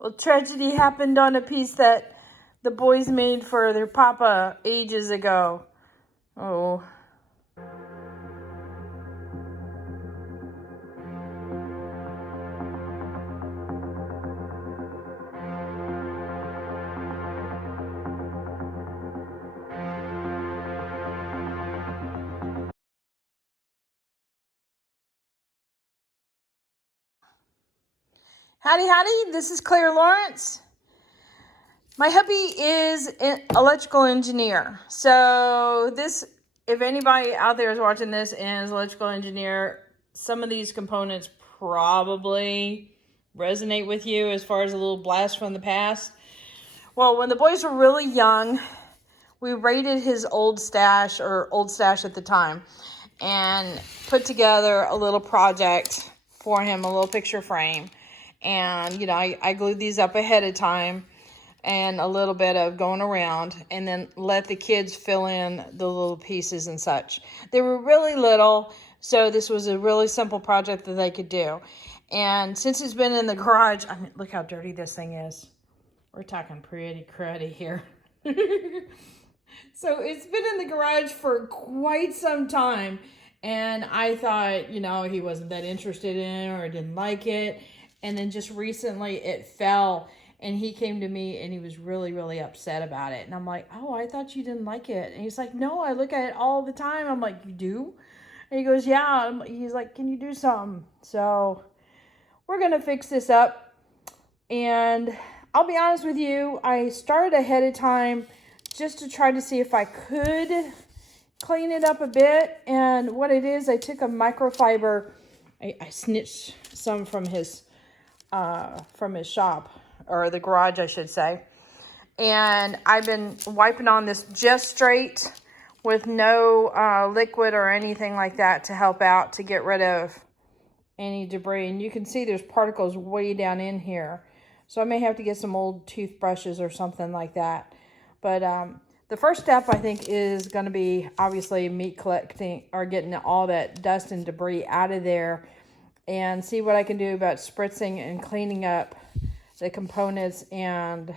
Well, tragedy happened on a piece that the boys made for their papa ages ago. Oh. Howdy, howdy. This is Clara Lawrence. My hubby is an electrical engineer. So this, if anybody out there is watching this and is an electrical engineer, some of these components probably resonate with you as far as a little blast from the past. Well, when the boys were really young, we raided his old stash at the time and put together a little project for him, a little picture frame. And, you know, I glued these up ahead of time and a little bit of going around, and then let the kids fill in the little pieces and such. They were really little, so this was a really simple project that they could do. And since it's been in the garage, I mean, look how dirty this thing is. We're talking pretty cruddy here. So it's been in the garage for quite some time, and I thought, you know, he wasn't that interested in it or didn't like it. And then just recently it fell, and he came to me and he was really, really upset about it. And I'm like, oh, I thought you didn't like it. And he's like, no, I look at it all the time. I'm like, you do? And he goes, yeah. He's like, can you do something? So we're going to fix this up. And I'll be honest with you, I started ahead of time just to try to see if I could clean it up a bit. And what it is, I took a microfiber, I snitched some from his shop, or the garage, I should say. And I've been wiping on this just straight with no liquid or anything like that to help out to get rid of any debris. And you can see there's particles way down in here. So I may have to get some old toothbrushes or something like that. But the first step, I think, is going to be obviously meat collecting, or getting all that dust and debris out of there, and see what I can do about spritzing and cleaning up the components and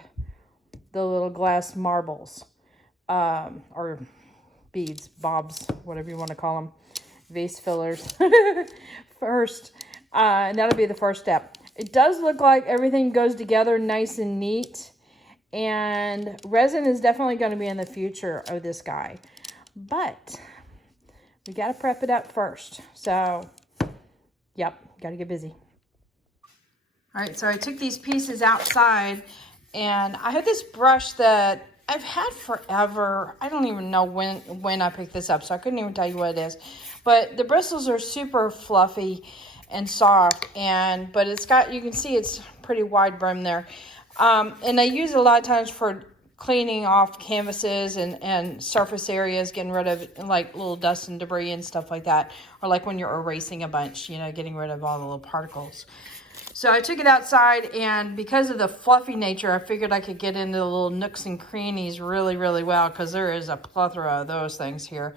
the little glass marbles, or beads, bobs, whatever you want to call them, vase fillers first. And that'll be the first step. It does look like everything goes together nice and neat, and resin is definitely going to be in the future of this guy, but we got to prep it up first. So yep, got to get busy. All right, so I took these pieces outside, and I have this brush that I've had forever. I don't even know when I picked this up, so I couldn't even tell you what it is. But the bristles are super fluffy and soft, but it's got, you can see it's pretty wide brim there. And I use it a lot of times for cleaning off canvases and surface areas, getting rid of like little dust and debris and stuff like that. Or like when you're erasing a bunch, you know, getting rid of all the little particles. So I took it outside, and because of the fluffy nature, I figured I could get into the little nooks and crannies really, really well, because there is a plethora of those things here.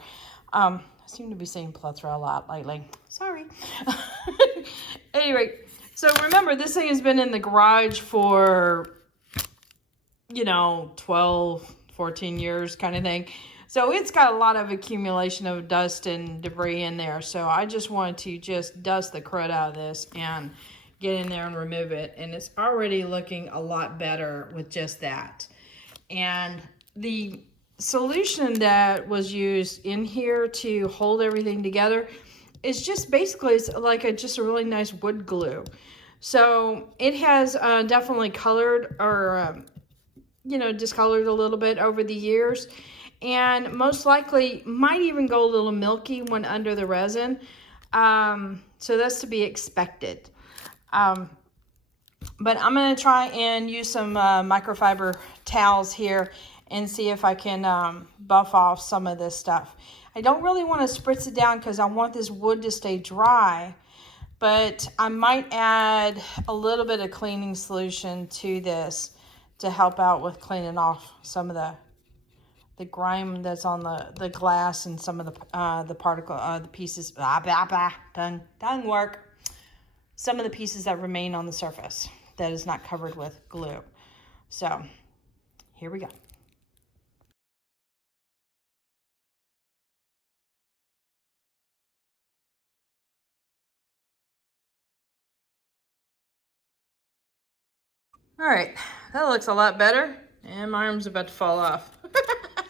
I seem to be saying plethora a lot lately. Sorry. Anyway, so remember, this thing has been in the garage for, you know, 12, 14 years kind of thing. So it's got a lot of accumulation of dust and debris in there. So I just wanted to just dust the crud out of this and get in there and remove it. And it's already looking a lot better with just that. And the solution that was used in here to hold everything together is just basically, it's like just a really nice wood glue. So it has definitely colored, or you know, discolored a little bit over the years, and most likely might even go a little milky when under the resin. So that's to be expected. But I'm going to try and use some microfiber towels here and see if I can buff off some of this stuff. I don't really want to spritz it down because I want this wood to stay dry, but I might add a little bit of cleaning solution to this to help out with cleaning off some of the grime that's on the glass and some of the particle, the pieces, done work. Some of the pieces that remain on the surface. that is not covered with glue. So here we go. All right, that looks a lot better, and my arm's about to fall off.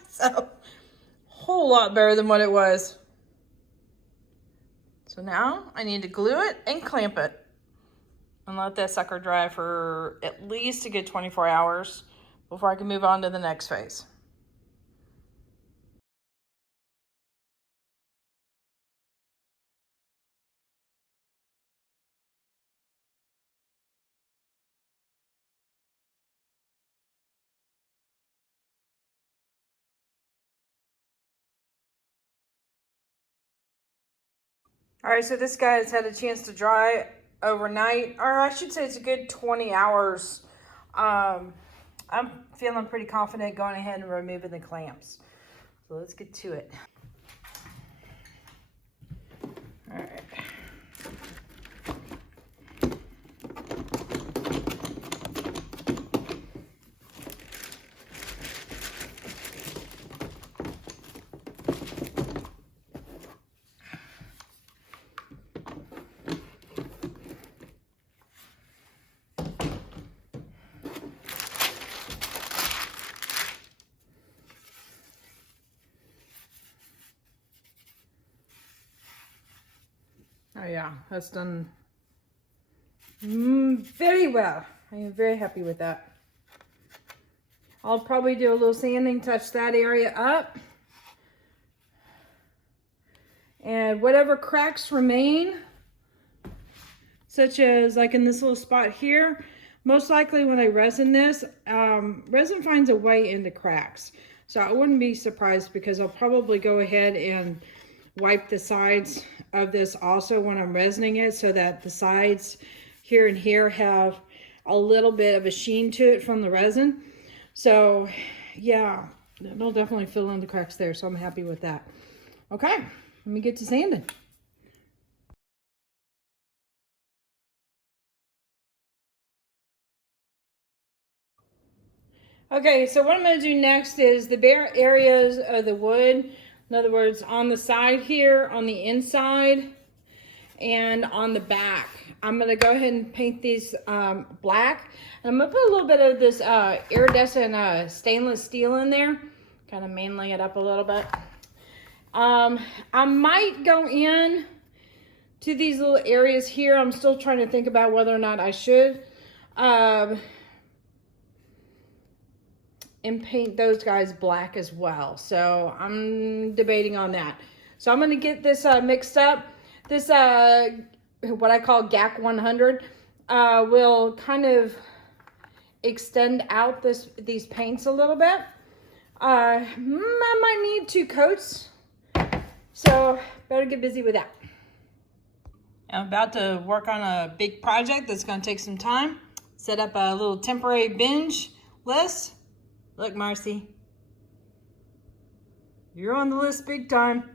So, whole lot better than what it was. So now I need to glue it and clamp it and let that sucker dry for at least a good 24 hours before I can move on to the next phase. All right, so this guy has had a chance to dry overnight, or I should say it's a good 20 hours. I'm feeling pretty confident going ahead and removing the clamps. So let's get to it. All right. Oh yeah, that's done very well. I am very happy with that. I'll probably do a little sanding, touch that area up. And whatever cracks remain, such as like in this little spot here, most likely when I resin this, resin finds a way into cracks. So I wouldn't be surprised because I'll probably go ahead and wipe the sides of this also when I'm resining it so that the sides here and here have a little bit of a sheen to it from the resin. So yeah, it'll definitely fill in the cracks there. So I'm happy with that. Okay, let me get to sanding. Okay, so what I'm going to do next is the bare areas of the wood. In other words, on the side here, on the inside, and on the back. I'm going to go ahead and paint these black. And I'm going to put a little bit of this iridescent stainless steel in there. Kind of manling it up a little bit. I might go in to these little areas here. I'm still trying to think about whether or not I should. And paint those guys black as well. So I'm debating on that. So I'm going to get this mixed up. This, what I call GAC 100, will kind of extend out these paints a little bit. I might need 2 coats. So better get busy with that. I'm about to work on a big project that's going to take some time. Set up a little temporary binge list. Look, Marcy, you're on the list big time.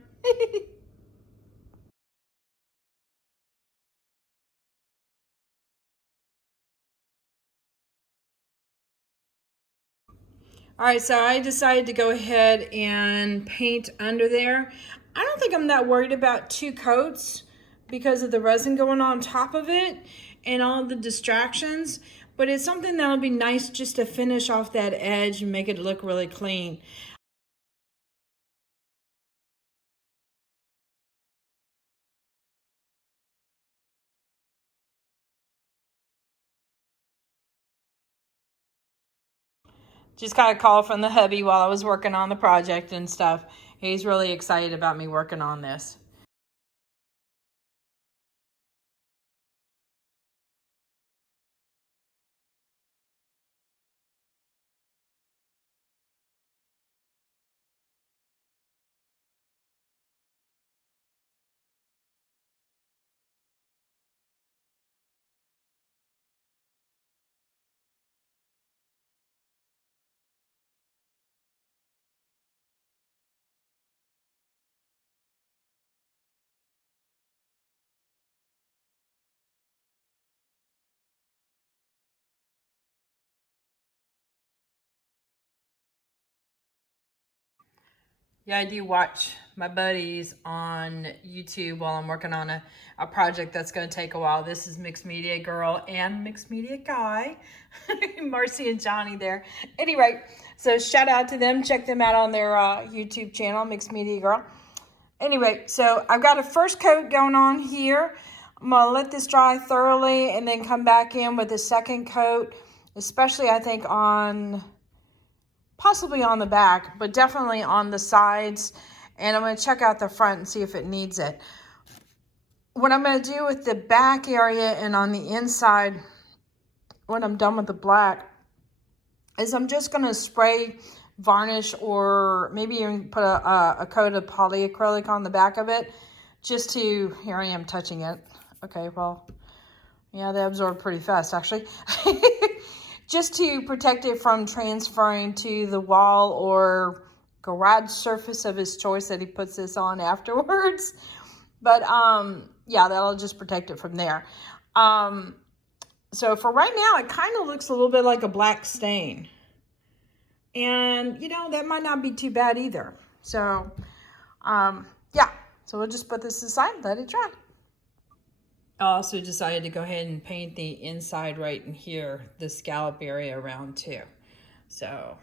All right, so I decided to go ahead and paint under there. I don't think I'm that worried about 2 coats because of the resin going on top of it and all the distractions, but it's something that'll be nice just to finish off that edge and make it look really clean. Just got a call from the hubby while I was working on the project and stuff. He's really excited about me working on this. Yeah, I do watch my buddies on YouTube while I'm working on a project that's going to take a while. This is Mixed Media Girl and Mixed Media Guy, Marcy and Johnny there. Anyway, so shout out to them. Check them out on their YouTube channel, Mixed Media Girl. Anyway, so I've got a first coat going on here. I'm going to let this dry thoroughly and then come back in with a second coat, especially I think on... possibly on the back, but definitely on the sides. And I'm going to check out the front and see if it needs it. What I'm going to do with the back area and on the inside, when I'm done with the black, is I'm just going to spray varnish or maybe even put a coat of polyacrylic on the back of it. Just to, here I am touching it. Okay, well, yeah, they absorb pretty fast actually. Just to protect it from transferring to the wall or garage surface of his choice that he puts this on afterwards. But yeah, that'll just protect it from there. So for right now, it kind of looks a little bit like a black stain. And, you know, that might not be too bad either. So, yeah. So we'll just put this aside and let it dry. I also decided to go ahead and paint the inside right in here, the scallop area around too. So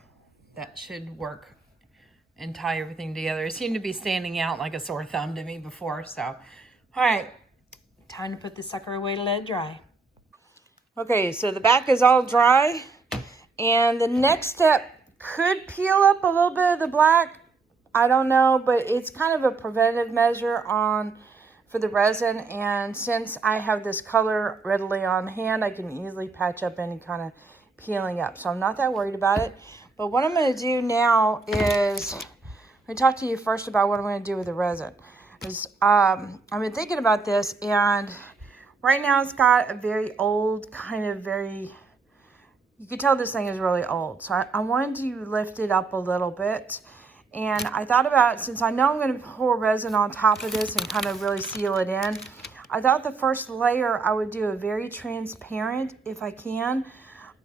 that should work and tie everything together. It seemed to be standing out like a sore thumb to me before. So, all right, time to put this sucker away to let it dry. Okay, so the back is all dry. And the next step could peel up a little bit of the black. I don't know, but it's kind of a preventative measure for the resin, and since I have this color readily on hand, I can easily patch up any kind of peeling up. So I'm not that worried about it. But what I'm going to do now is, I'm going to talk to you first about what I'm going to do with the resin. I've been thinking about this, and right now it's got a very old, kind of very, you can tell this thing is really old. So I wanted to lift it up a little bit. And I thought about, since I know I'm going to pour resin on top of this and kind of really seal it in, I thought the first layer I would do a very transparent, if I can,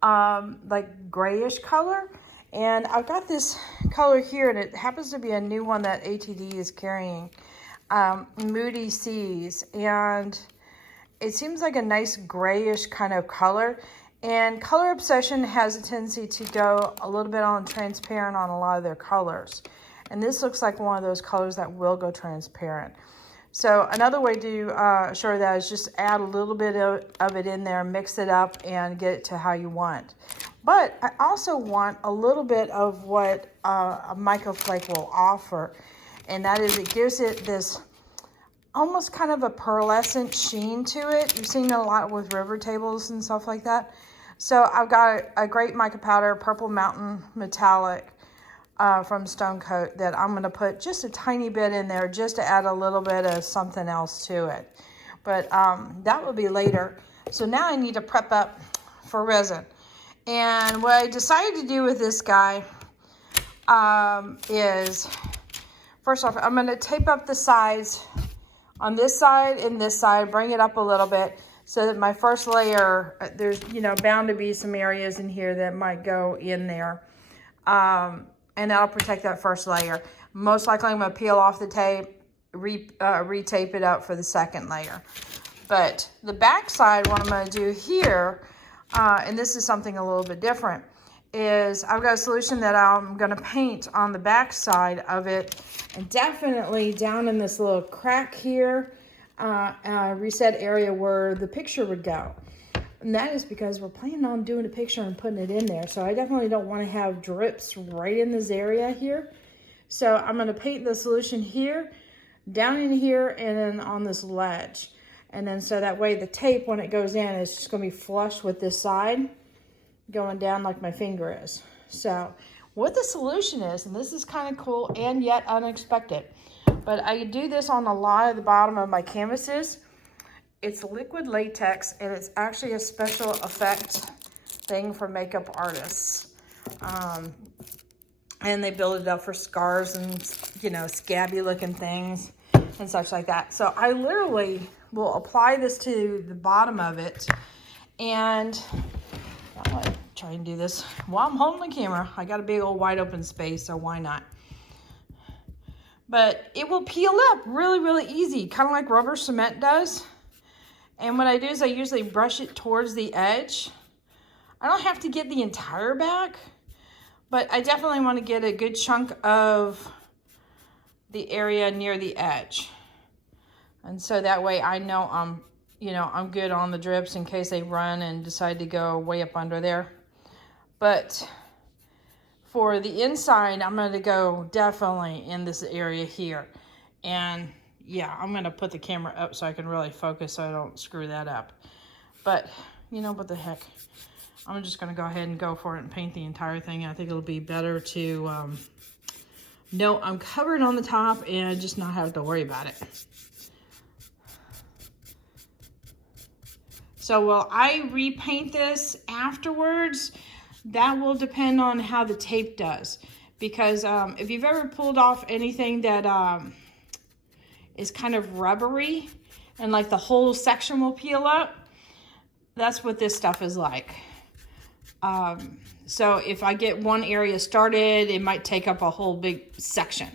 like grayish color. And I've got this color here, and it happens to be a new one that ATD is carrying, Moody Seas. And it seems like a nice grayish kind of color. And Color Obsession has a tendency to go a little bit on transparent on a lot of their colors. And this looks like one of those colors that will go transparent. So another way to assure that is just add a little bit of it in there, mix it up, and get it to how you want. But I also want a little bit of what a microflake will offer. And that is, it gives it this almost kind of a pearlescent sheen to it. You've seen it a lot with river tables and stuff like that. So I've got a great mica powder, Purple Mountain Metallic from Stone Coat, that I'm going to put just a tiny bit in there just to add a little bit of something else to it. But that will be later. So now I need to prep up for resin. And what I decided to do with this guy is, first off, I'm going to tape up the sides on this side and this side, bring it up a little bit, so that my first layer, there's, you know, bound to be some areas in here that might go in there. And that'll protect that first layer. Most likely I'm going to peel off the tape, re-tape it up for the second layer. But the back side, what I'm going to do here, and this is something a little bit different, is I've got a solution that I'm going to paint on the back side of it, and definitely down in this little crack here, reset area where the picture would go. And that is because we're planning on doing a picture and putting it in there. So I definitely don't want to have drips right in this area here. So I'm going to paint the solution here, down in here, and then on this ledge. And then so that way the tape, when it goes in, is just going to be flush with this side going down like my finger is. So what the solution is, and this is kind of cool and yet unexpected, but I do this on a lot of the bottom of my canvases. It's liquid latex, and it's actually a special effect thing for makeup artists. And they build it up for scars and, you know, scabby looking things and such like that. So I literally will apply this to the bottom of it, and I'll try and do this while I'm holding the camera. I got a big old wide open space, so why not? but it will peel up really, really easy, kind of like rubber cement does. And what I do is I usually brush it towards the edge. I don't have to get the entire back, but I definitely want to get a good chunk of the area near the edge. And so that way I know I'm good on the drips in case they run and decide to go way up under there. But for the inside, I'm going to go definitely in this area here. And yeah, I'm going to put the camera up so I can really focus so I don't screw that up. But, you know, what the heck. I'm just going to go ahead and go for it and paint the entire thing. I think it'll be better to know I'm covered on the top and just not have to worry about it. So will I repaint this afterwards? That will depend on how the tape does. Because if you've ever pulled off anything that is kind of rubbery and like the whole section will peel up, that's what this stuff is like. So if I get one area started, it might take up a whole big section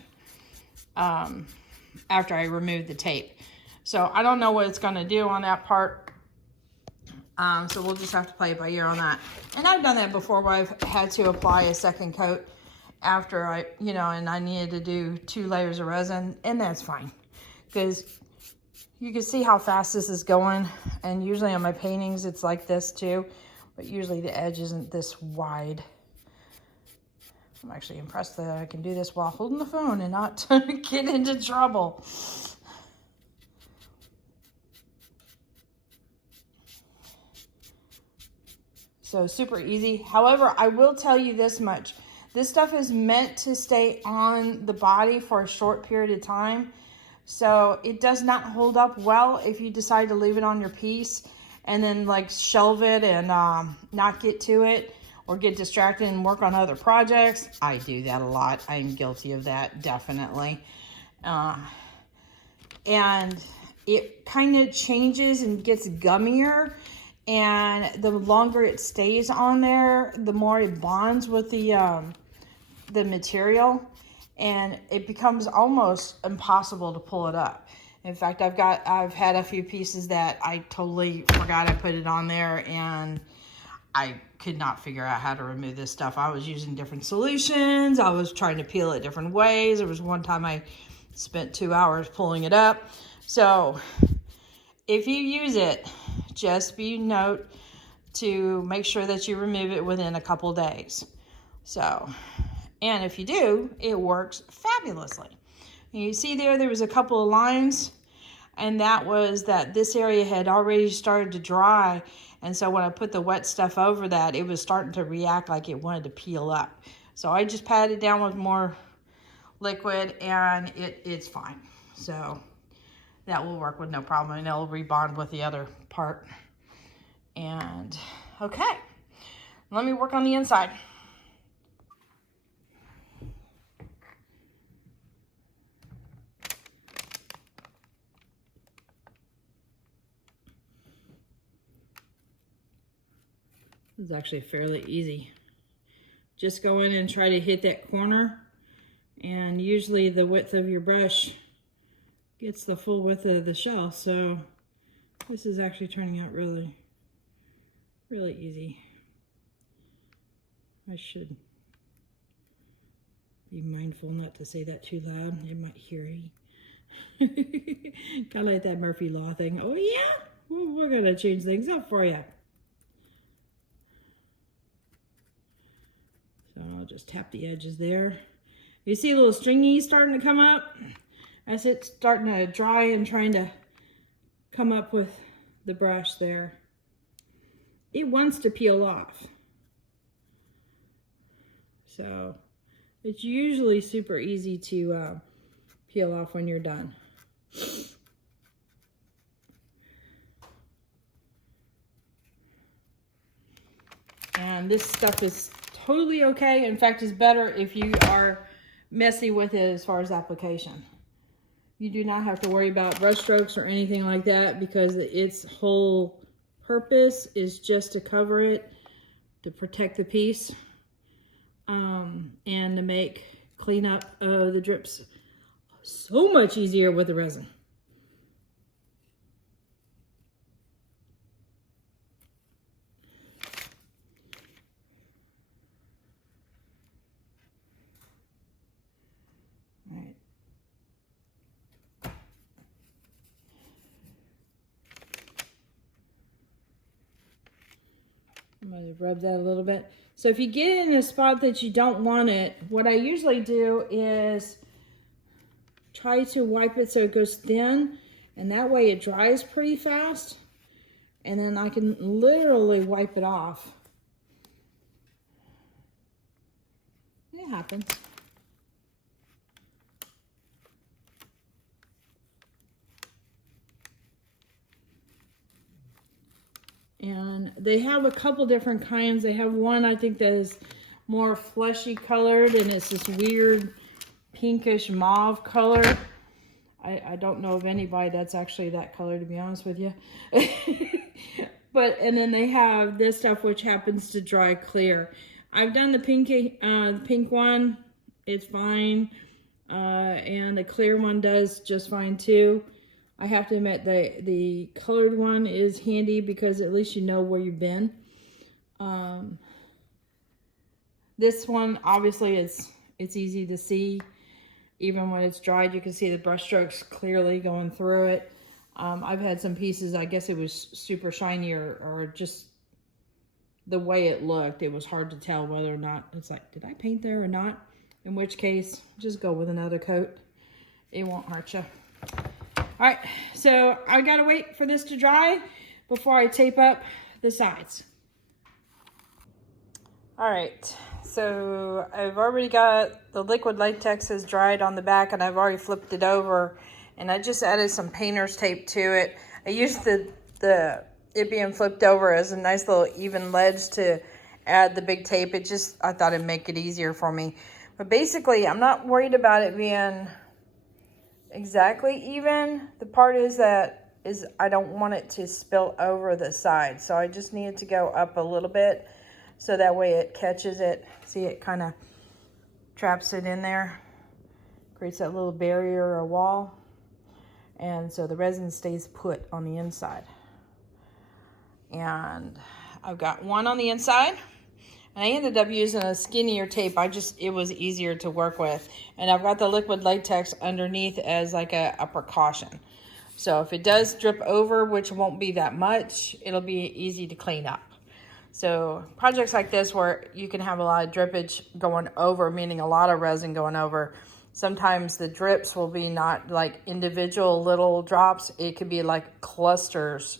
after I remove the tape. So I don't know what it's going to do on that part. So we'll just have to play it by ear on that. And I've done that before where I've had to apply a second coat after and I needed to do 2 layers of resin, and that's fine. Because you can see how fast this is going, and usually on my paintings it's like this too, but usually the edge isn't this wide. I'm actually impressed that I can do this while holding the phone and not get into trouble. So super easy. However, I will tell you this much. This stuff is meant to stay on the body for a short period of time. So it does not hold up well if you decide to leave it on your piece and then like shelve it and not get to it or get distracted and work on other projects. I do that a lot. I'm guilty of that, definitely. And it kind of changes and gets gummier. And the longer it stays on there, the more it bonds with the material, and it becomes almost impossible to pull it up. In fact, I've had a few pieces that I totally forgot I put it on there, and I could not figure out how to remove this stuff. I was using different solutions. I was trying to peel it different ways. There was one time I spent 2 hours pulling it up. So if you use it, just be note to make sure that you remove it within a couple days. So, and if you do, it works fabulously. And you see there was a couple of lines, and that was that this area had already started to dry. And so when I put the wet stuff over that, it was starting to react like it wanted to peel up. So I just patted it down with more liquid, and it's fine. So that will work with no problem, and it'll rebond with the other part. And okay, let me work on the inside. This is actually fairly easy. Just go in and try to hit that corner, and usually the width of your brush gets the full width of the shell. So this is actually turning out really, really easy. I should be mindful not to say that too loud. You might hear it. Kind of like that Murphy Law thing. Oh yeah, well, we're gonna change things up for you. So I'll just tap the edges there. You see a little stringy starting to come up? As it's starting to dry and trying to come up with the brush there. It wants to peel off. So it's usually super easy to peel off when you're done. And this stuff is totally okay. In fact, it's better if you are messy with it as far as application. You do not have to worry about brush strokes or anything like that, because its whole purpose is just to cover it, to protect the piece, and to make cleanup of the drips So much easier with the resin. All right. I'm going to rub that a little bit. So if you get in a spot that you don't want it, what I usually do is try to wipe it so it goes thin, and that way it dries pretty fast, and then I can literally wipe it off. It happens. And they have a couple different kinds. They have one I think that is more fleshy colored, and it's this weird pinkish mauve color. I don't know of anybody that's actually that color, to be honest with you. And then they have this stuff which happens to dry clear. I've done the pink one. It's fine. And the clear one does just fine too. I have to admit the colored one is handy because at least you know where you've been. This one, obviously, it's easy to see. Even when it's dried, you can see the brush strokes clearly going through it. I've had some pieces, I guess it was super shiny or just the way it looked. It was hard to tell whether or not, it's like, did I paint there or not? In which case, just go with another coat. It won't hurt you. All right, so I gotta wait for this to dry before I tape up the sides. All right, so I've already got the liquid latex has dried on the back, and I've already flipped it over, and I just added some painter's tape to it. I used it being flipped over as a nice little even ledge to add the big tape. I thought it'd make it easier for me. But basically, I'm not worried about it being exactly even. The part is I don't want it to spill over the side, so I just need it to go up a little bit so that way it catches it. See, it kind of traps it in there, creates that little barrier or wall, and so the resin stays put on the inside. And I've got one on the inside, and I ended up using a skinnier tape. It was easier to work with. And I've got the liquid latex underneath as like a precaution. So if it does drip over, which won't be that much, it'll be easy to clean up. So projects like this where you can have a lot of drippage going over, meaning a lot of resin going over, sometimes the drips will be not like individual little drops. It could be like clusters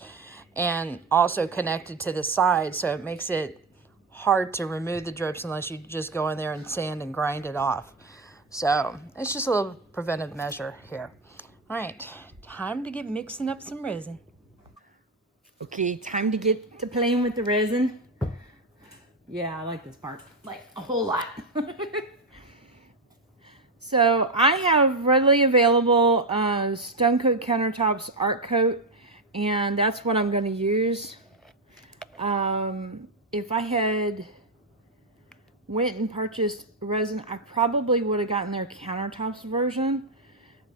and also connected to the side. So it makes it hard to remove the drips unless you just go in there and sand and grind it off. So it's just a little preventive measure here. All right, time to get mixing up some resin. Okay, time to get to playing with the resin. Yeah, I like this part, like a whole lot. So I have readily available Stone Coat Countertops Art Coat, and that's what I'm going to use. If I had went and purchased resin, I probably would have gotten their countertops version.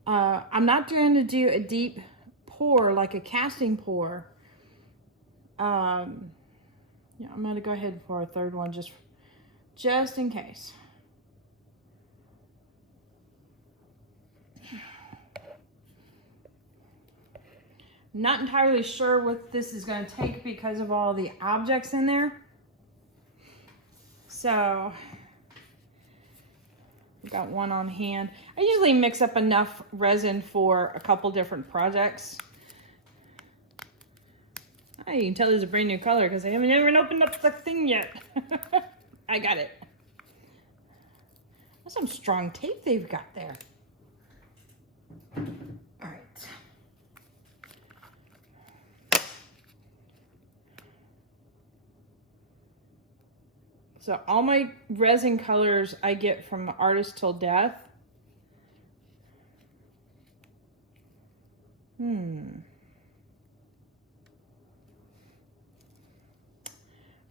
I'm not going to do a deep pour like a casting pour. Yeah, I'm going to go ahead for a third one just in case. Not entirely sure what this is going to take because of all the objects in there. So, I've got one on hand. I usually mix up enough resin for a couple different projects. Oh, you can tell there's a brand new color because I haven't even opened up the thing yet. I got it. That's some strong tape they've got there. All right. So all my resin colors I get from Artist Till Death.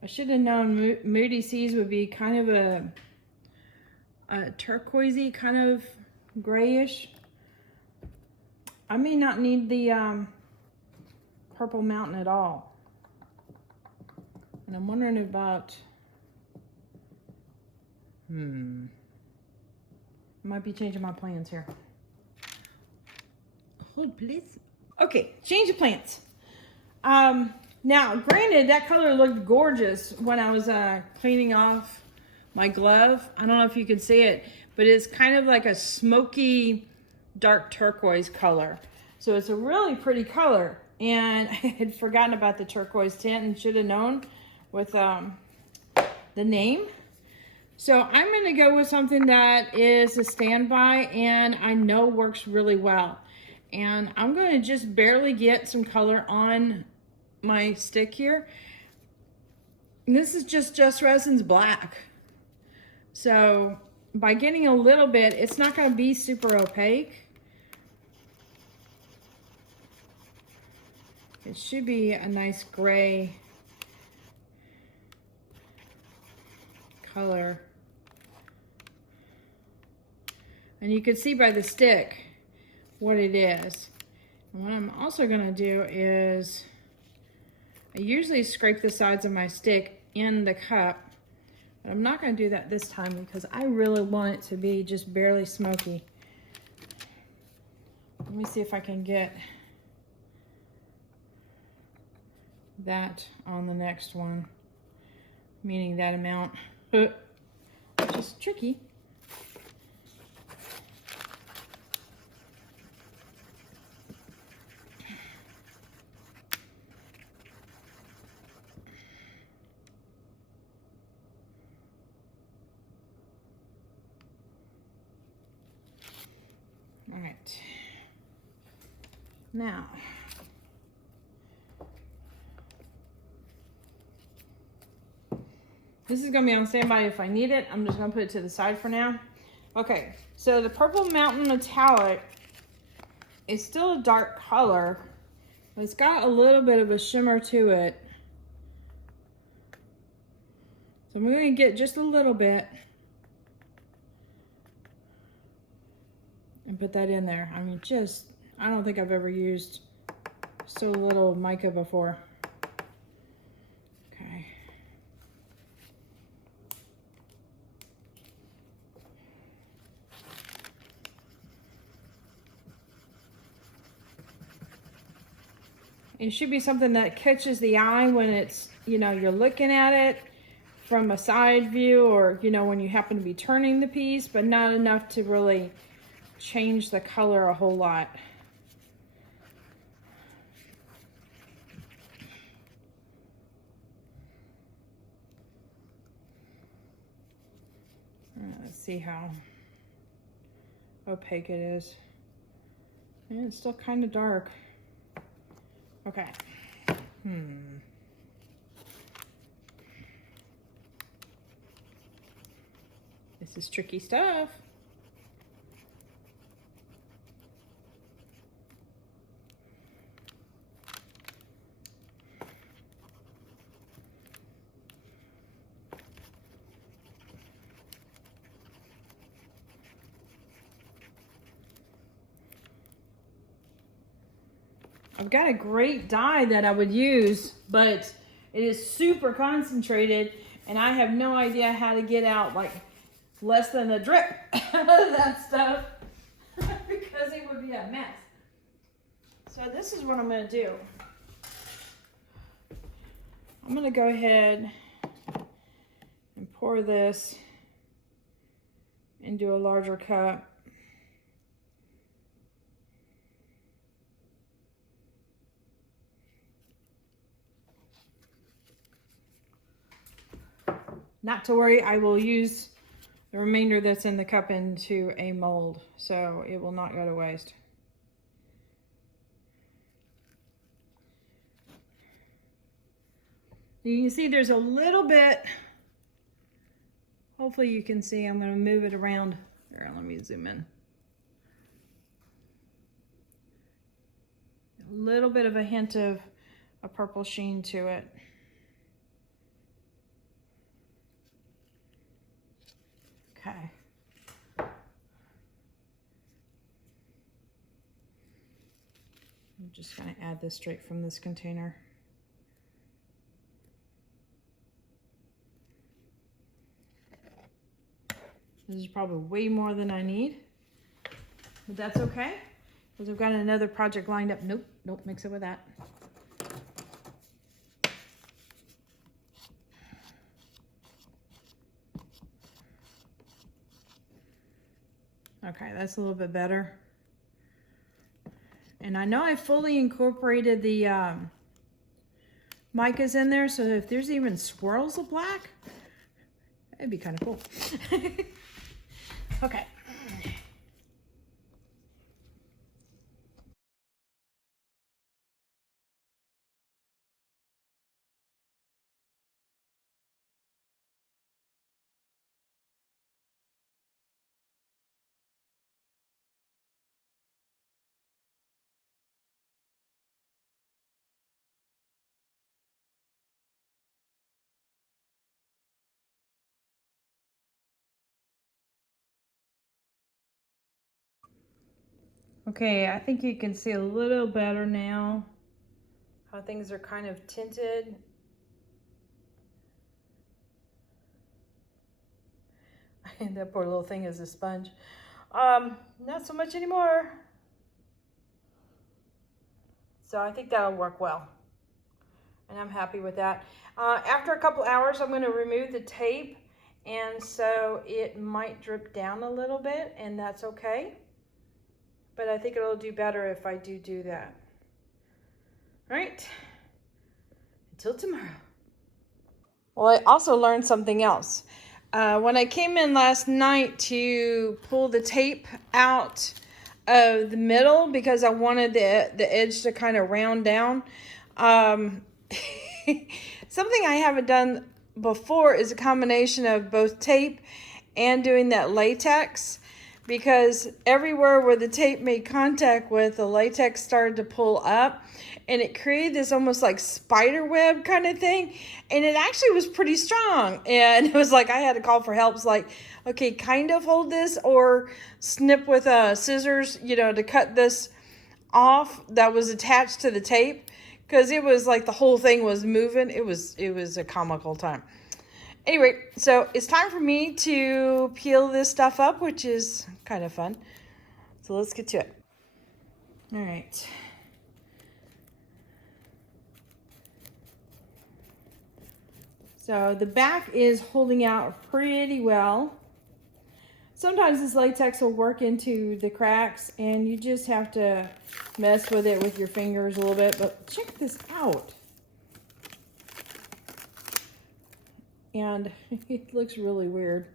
I should have known Moody Seas would be kind of a turquoisey, kind of grayish. I may not need the Purple Mountain at all. And I'm wondering about, I might be changing my plans here. Hold please. Okay, change of plans. Now, granted, that color looked gorgeous when I was cleaning off my glove. I don't know if you can see it, but it's kind of like a smoky, dark turquoise color. So it's a really pretty color. And I had forgotten about the turquoise tint and should have known with the name. So I'm going to go with something that is a standby and I know works really well. And I'm going to just barely get some color on my stick here. And this is just Resin's black. So by getting a little bit, it's not going to be super opaque. It should be a nice gray color. And you can see by the stick what it is. And what I'm also going to do is, I usually scrape the sides of my stick in the cup, but I'm not going to do that this time because I really want it to be just barely smoky. Let me see if I can get that on the next one, meaning that amount, which is tricky. All right, now this is going to be on standby if I need it. I'm just going to put it to the side for now. Okay, so the Purple Mountain Metallic is still a dark color, but it's got a little bit of a shimmer to it. So I'm going to get just a little bit and put that in there. I mean, I don't think I've ever used so little mica before. Okay. It should be something that catches the eye when it's, you're looking at it from a side view, or, when you happen to be turning the piece, but not enough to really change the color a whole lot. Let's see how opaque it is. And it's still kind of dark. Okay. This is tricky stuff. I've got a great dye that I would use, but it is super concentrated and I have no idea how to get out like less than a drip of that stuff because it would be a mess. So this is what I'm going to do. I'm going to go ahead and pour this into a larger cup. Not to worry, I will use the remainder that's in the cup into a mold, so it will not go to waste. You can see there's a little bit, hopefully you can see, I'm going to move it around. Here, let me zoom in. A little bit of a hint of a purple sheen to it. Okay. just going to add this straight from this container. This is probably way more than I need, but that's okay, because I've got another project lined up. Nope, mix it with that. Okay, that's a little bit better. And I know I fully incorporated the micas in there, so if there's even swirls of black, that'd be kind of cool. Okay. Okay, I think you can see a little better now how things are kind of tinted. That poor little thing is a sponge. Not so much anymore. So I think that'll work well. And I'm happy with that. After a couple hours, I'm going to remove the tape. And so it might drip down a little bit, and that's okay. But I think it'll do better if I do that. All right, until tomorrow. Well, I also learned something else. When I came in last night to pull the tape out of the middle, because I wanted the edge to kind of round down, something I haven't done before is a combination of both tape and doing that latex. Because everywhere where the tape made contact with, the latex started to pull up, and it created this almost like spider web kind of thing, and it actually was pretty strong. And it was like I had to call for help. It's like, okay, kind of hold this or snip with scissors, you know, to cut this off that was attached to the tape, because it was like the whole thing was moving. It was a comical time. Anyway, so it's time for me to peel this stuff up, which is kind of fun. So let's get to it. All right. So the back is holding out pretty well. Sometimes this latex will work into the cracks, and you just have to mess with it with your fingers a little bit. But check this out. And it looks really weird,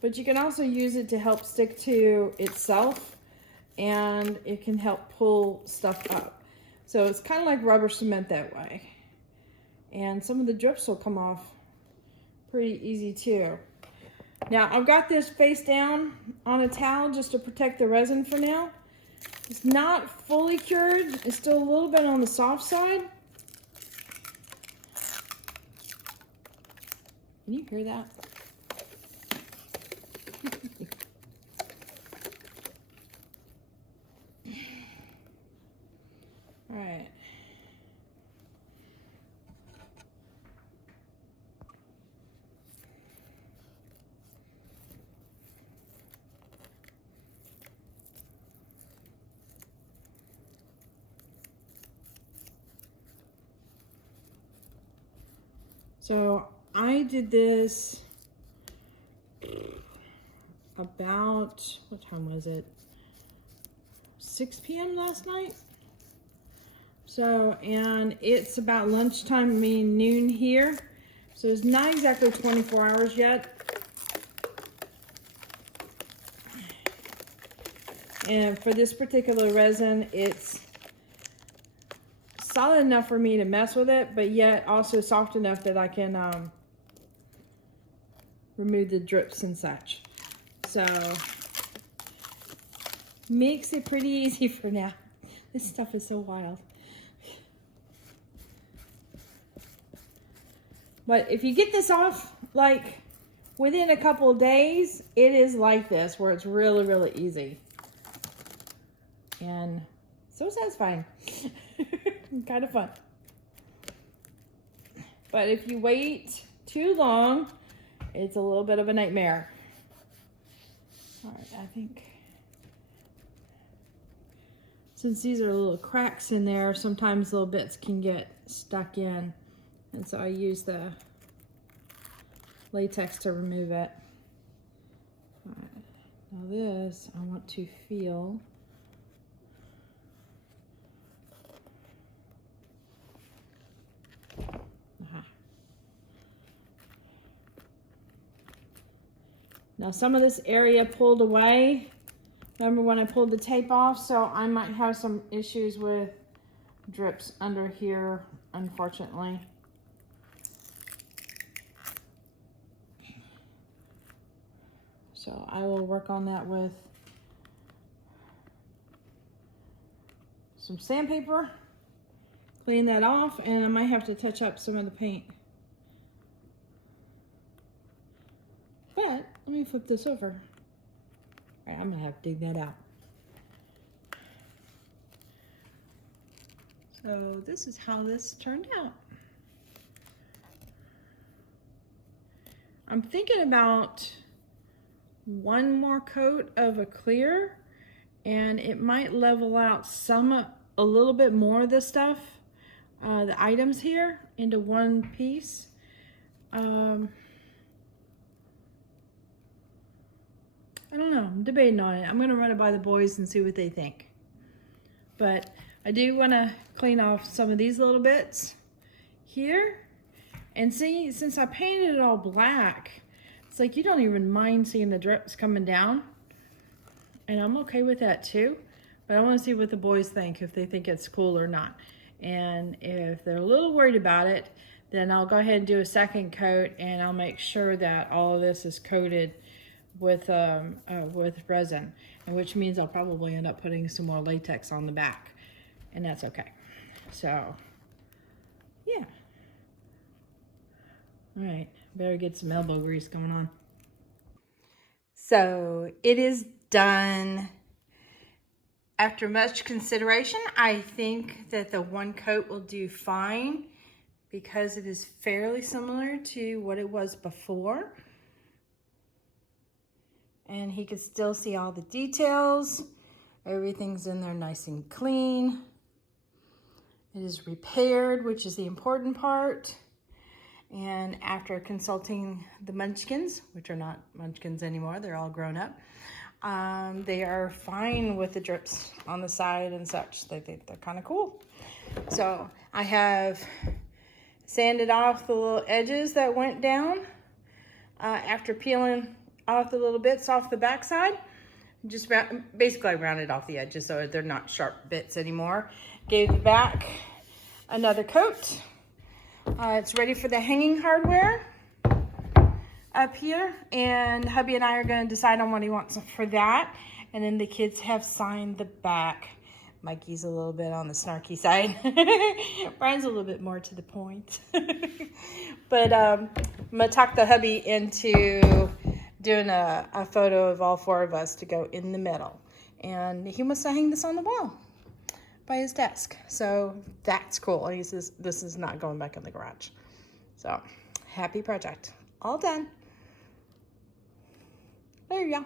but you can also use it to help stick to itself, and it can help pull stuff up. So it's kind of like rubber cement that way, and some of the drips will come off pretty easy too. Now I've got this face down on a towel just to protect the resin for now. It's not fully cured, it's still a little bit on the soft side. Can you hear that? All right. So I did this about, what time was it? 6 p.m. last night. So, and it's about lunchtime, I mean noon here. So it's not exactly 24 hours yet. And for this particular resin, it's solid enough for me to mess with it, but yet also soft enough that I can remove the drips and such. So makes it pretty easy for now. This stuff is so wild. But if you get this off like within a couple of days, it is like this where it's really, really easy. And So satisfying. Kind of fun. But if you wait too long, it's a little bit of a nightmare. All right, I think since these are little cracks in there, sometimes little bits can get stuck in. And so I use the latex to remove it. All right, now this I want to feel. Now some of this area pulled away. Remember when I pulled the tape off? So I might have some issues with drips under here, unfortunately. So I will work on that with some sandpaper, clean that off, and I might have to touch up some of the paint. But let me flip this over. All right, I'm gonna have to dig that out. So this is how this turned out. I'm thinking about one more coat of a clear, and it might level out a little bit more of the stuff, the items here, into one piece. I don't know, I'm debating on it. I'm gonna run it by the boys and see what they think. But I do wanna clean off some of these little bits here. And see, since I painted it all black, it's like you don't even mind seeing the drips coming down. And I'm okay with that too. But I wanna see what the boys think, if they think it's cool or not. And if they're a little worried about it, then I'll go ahead and do a second coat, and I'll make sure that all of this is coated with resin, and which means I'll probably end up putting some more latex on the back, and that's okay. So yeah, all right, better get some elbow grease going on. So it is done. After much consideration, I think that the one coat will do fine because it is fairly similar to what it was before. And he could still see all the details. Everything's in there nice and clean. It is repaired, which is the important part. And after consulting the munchkins, which are not munchkins anymore, they're all grown up, they are fine with the drips on the side and such. They think they're kind of cool. So I have sanded off the little edges that went down after peeling off the little bits off the backside. Just basically rounded off the edges so they're not sharp bits anymore. Gave the back another coat. It's ready for the hanging hardware up here, and hubby and I are going to decide on what he wants for that. And then the kids have signed the back. Mikey's a little bit on the snarky side. Brian's a little bit more to the point. But I'm going to talk the hubby into doing a photo of all four of us to go in the middle. And he wants to hang this on the wall by his desk. So that's cool. He says this is not going back in the garage. So happy project. All done. There you go.